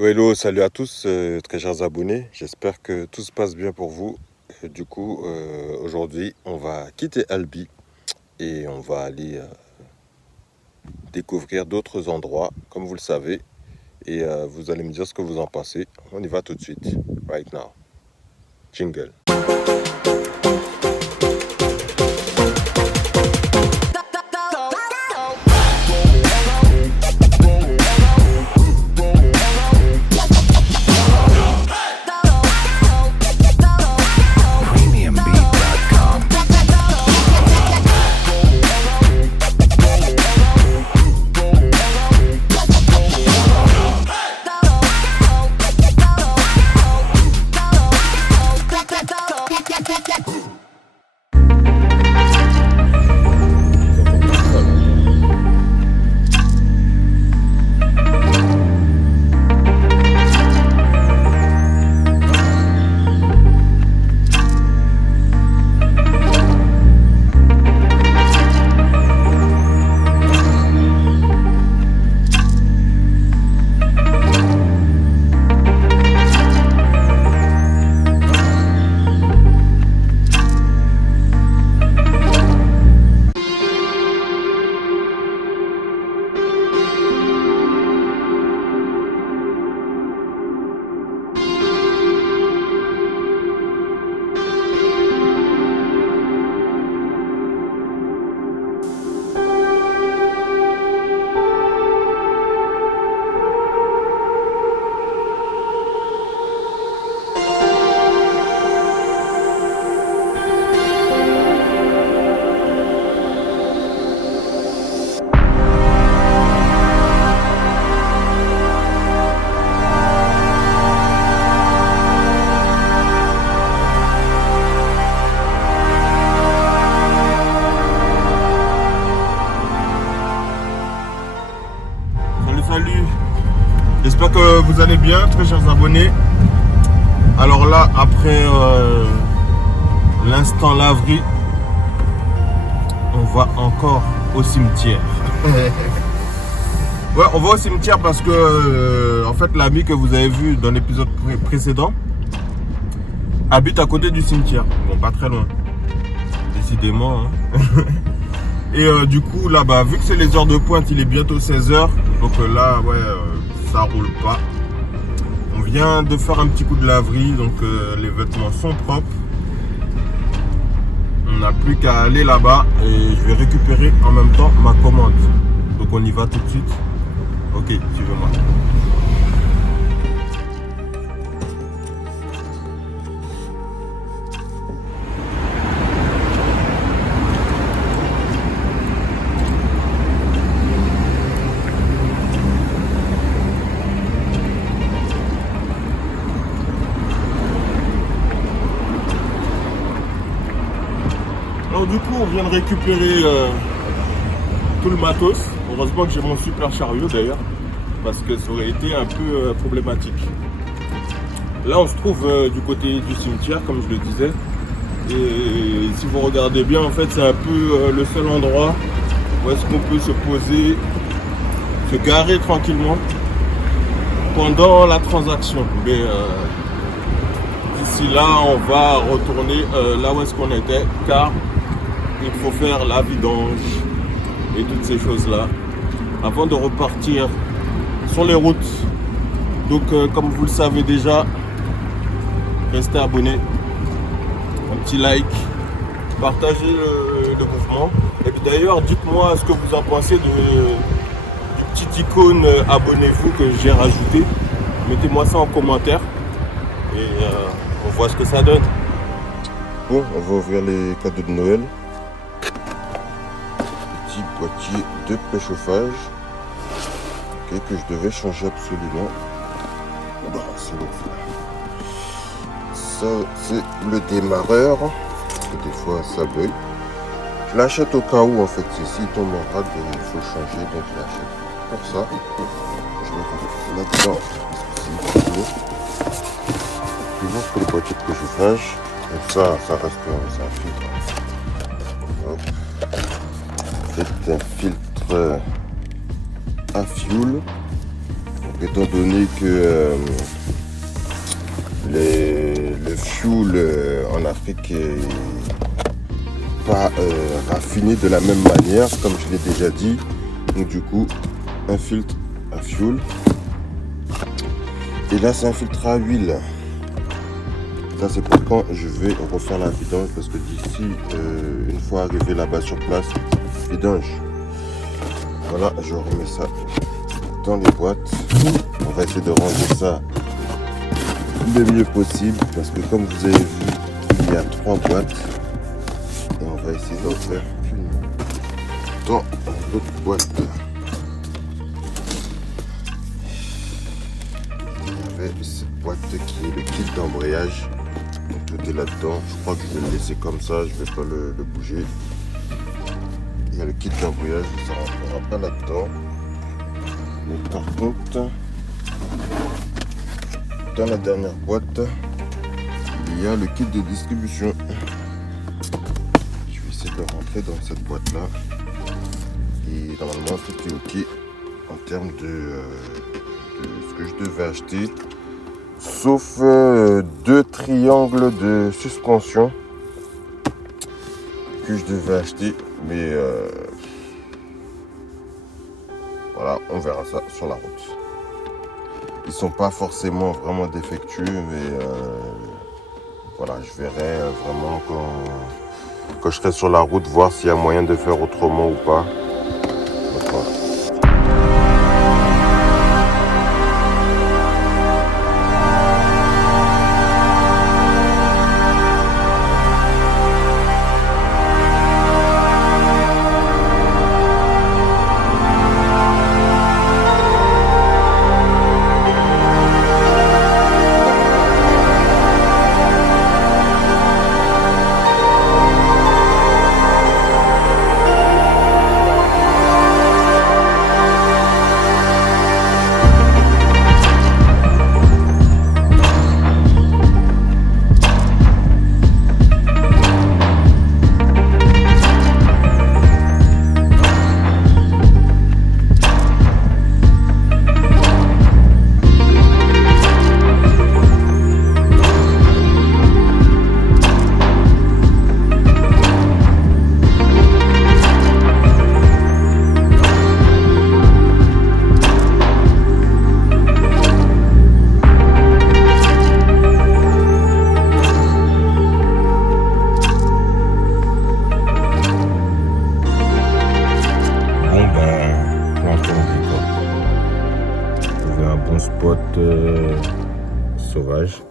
Hello, salut à tous, très chers abonnés. J'espère que tout se passe bien pour vous. Aujourd'hui, on va quitter Albi et on va aller découvrir d'autres endroits, comme vous le savez. Et vous allez me dire ce que vous en pensez. On y va tout de suite, right now. Jingle. Salut, j'espère que vous allez bien, très chers abonnés. Alors là, après l'instant laverie, on va encore au cimetière. Ouais, on va au cimetière parce que en fait l'ami que vous avez vu dans l'épisode précédent habite à côté du cimetière. Bon, pas très loin, décidément, hein. Et du coup là vu que c'est les heures de pointe, il est bientôt 16h. Donc là ouais, ça roule pas. On vient de faire un petit coup de laverie, donc les vêtements sont propres. On n'a plus qu'à aller là-bas et je vais récupérer en même temps ma commande. Donc on y va tout de suite. Ok, suivez-moi. Alors du coup on vient de récupérer tout le matos. Heureusement que j'ai mon super chariot d'ailleurs, parce que ça aurait été un peu problématique. Là on se trouve du côté du cimetière, comme je le disais. Et si vous regardez bien, en fait c'est un peu le seul endroit où est-ce qu'on peut se poser, se garer tranquillement pendant la transaction. Mais d'ici là on va retourner là où est-ce qu'on était, car il faut faire la vidange et toutes ces choses-là avant de repartir sur les routes. Donc comme vous le savez déjà, restez abonnés, un petit like, partagez le mouvement. Et puis d'ailleurs, dites-moi ce que vous en pensez du petit icône abonnez-vous que j'ai rajouté. Mettez-moi ça en commentaire et on voit ce que ça donne. Bon, on va ouvrir les cadeaux de Noël. Petit boîtier de préchauffage que je devais changer absolument. Bon, c'est bon. Ça, c'est le démarreur. Parce que des fois, ça bug. Je l'achète au cas où, en fait. S'il tombe en rade, il faut changer. Donc, je l'achète pour ça. Je vais là-dedans. Toujours pour le boîtier de préchauffage. Donc ça reste un filtre. C'est un filtre à fioul. étant donné que le fuel en Afrique est pas raffiné de la même manière, comme je l'ai déjà dit. Donc du coup, un filtre à fuel. Et là, c'est un filtre à huile. Ça, c'est pour quand je vais refaire la vidange, parce que d'ici, une fois arrivé là-bas sur place, vidange. Voilà, je remets ça dans les boîtes. On va essayer de ranger ça le mieux possible, parce que comme vous avez vu, il y a 3 boîtes. Et on va essayer d'en faire une dans l'autre boîte. Il y avait cette boîte qui est le kit d'embrayage. Donc tout est là-dedans. Je crois que je vais le laisser comme ça, je vais pas le bouger. Il y a le kit d'embrayage, ça ne rentrera pas là-dedans. Mais par contre, dans la dernière boîte, il y a le kit de distribution. Je vais essayer de rentrer dans cette boîte-là. Et normalement, tout est OK en termes de ce que je devais acheter. Sauf 2 triangles de suspension que je devais acheter. Mais voilà, on verra ça sur la route. Ils sont pas forcément vraiment défectueux, mais voilà, je verrai vraiment quand je serai sur la route, voir s'il y a moyen de faire autrement ou pas. Donc, voilà. Spot sauvage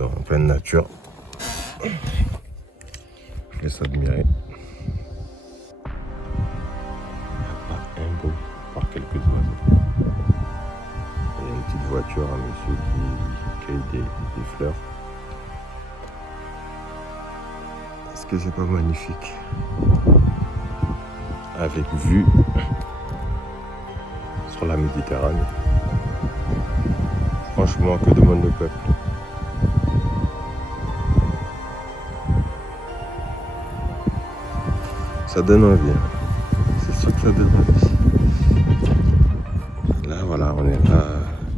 en pleine nature. Je laisse admirer. Pas un beau par quelques oiseaux. Il y a une petite voiture, un monsieur qui cueille des fleurs. Est-ce que c'est pas magnifique? Avec vue sur la Méditerranée. Franchement, que demande le peuple? Ça donne envie. C'est sûr que ça donne envie. Là, voilà, on est là,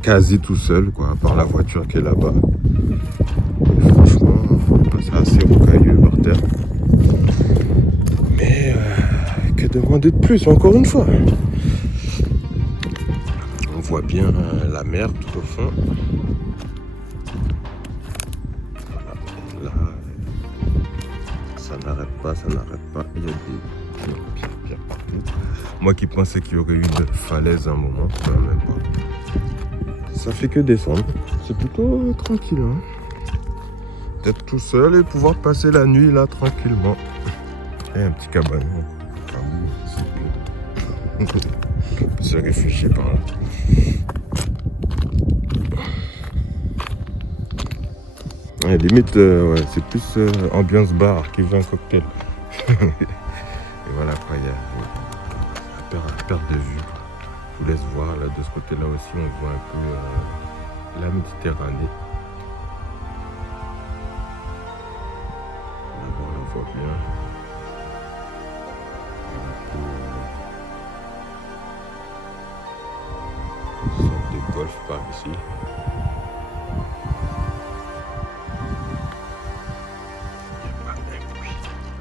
quasi tout seul, quoi, à part la voiture qui est là-bas. Franchement, c'est assez rocailleux par terre. Mais que demander de plus, encore une fois? On voit bien la mer tout au fond. Voilà. Et là, ça n'arrête pas, ça n'arrête pas. Il y a des pierres partout. Moi qui pensais qu'il y aurait eu une falaise à un moment, même pas. Ça fait que descendre. C'est plutôt tranquille, hein. D'être tout seul et pouvoir passer la nuit là tranquillement. Et un petit cabanon. On peut se réfugier par là. Ouais, limite, ouais, c'est plus ambiance bar qui veut un cocktail. Et voilà quoi, il y a la perte de vue. Je vous laisse voir, là de ce côté-là aussi, on voit un peu la Méditerranée. Là-bas, on la voit bien. ici. Il n'y a pas un bruit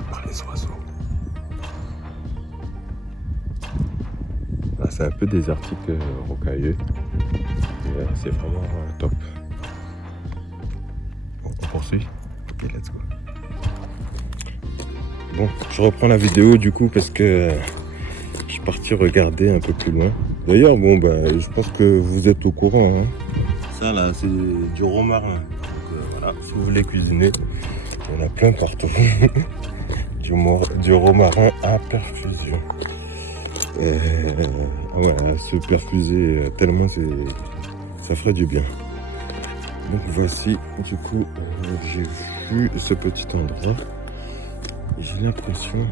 par les oiseaux. Là, c'est un peu désertique, rocailleux. Et c'est vraiment top. Bon, on poursuit. Ok, let's go. Bon, je reprends la vidéo du coup parce que je suis parti regarder un peu plus loin. D'ailleurs, bon, je pense que vous êtes au courant. Hein. Ça là, c'est du romarin. Donc, voilà, si vous voulez cuisiner, il y en a plein partout. du romarin à perfusion. Voilà, se perfuser tellement ça ferait du bien. Donc voici, du coup, j'ai vu ce petit endroit. J'ai l'impression...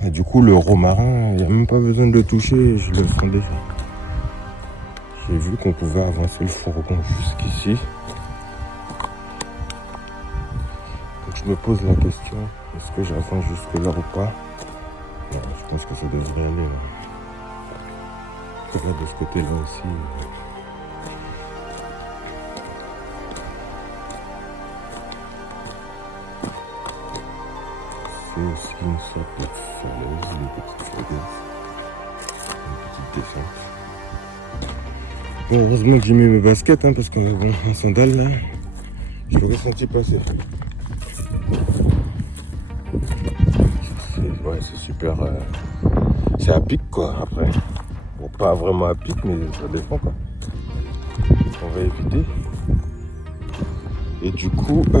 Et du coup, le romarin, il n'y a même pas besoin de le toucher, je le sens déjà. J'ai vu qu'on pouvait avancer le fourgon jusqu'ici. Donc je me pose la question, est-ce que j'avance jusque là ou pas? Non, je pense que ça devrait aller. Regarde de ce côté-là aussi. C'est aussi une sorte de falaise, une petite falaise. Une petite descente. Bon, heureusement que j'ai mis mes baskets, hein, parce que bon, en sandales là, je l'aurais senti passer. Ouais, c'est super. C'est à pic quoi après. Bon, pas vraiment à pic, mais ça dépend quoi. On va éviter. Et du coup, le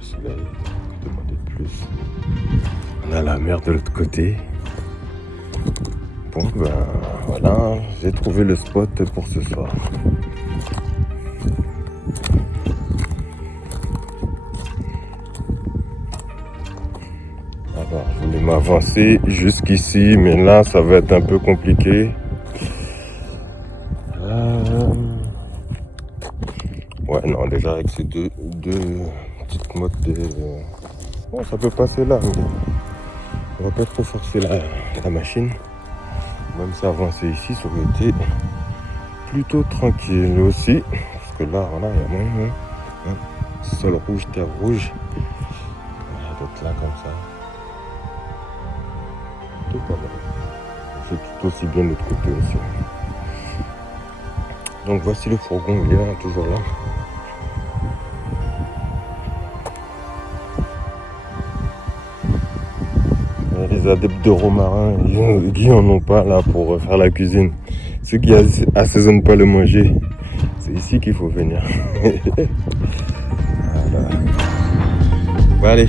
soleil, demander plus. On a la mer de l'autre côté. Bon, voilà, j'ai trouvé le spot pour ce soir. Alors, je voulais m'avancer jusqu'ici, mais là, ça va être un peu compliqué. Ouais, non, déjà avec ces deux petites mottes de... Bon, ça peut passer là, mais on va pas trop forcer la machine. Même si avancer ici, ça aurait été plutôt tranquille aussi. Parce que là, voilà, il y a moyen. Hein. Sol rouge, terre rouge. Voilà, d'être là comme ça. Tout pas mal. C'est tout aussi bien de l'autre côté aussi. Donc voici le fourgon, il est là, toujours là. Les adeptes de romarin, qui n'en ont pas là pour faire la cuisine. Ceux qui assaisonnent pas le manger, c'est ici qu'il faut venir. Voilà. Bon, allez.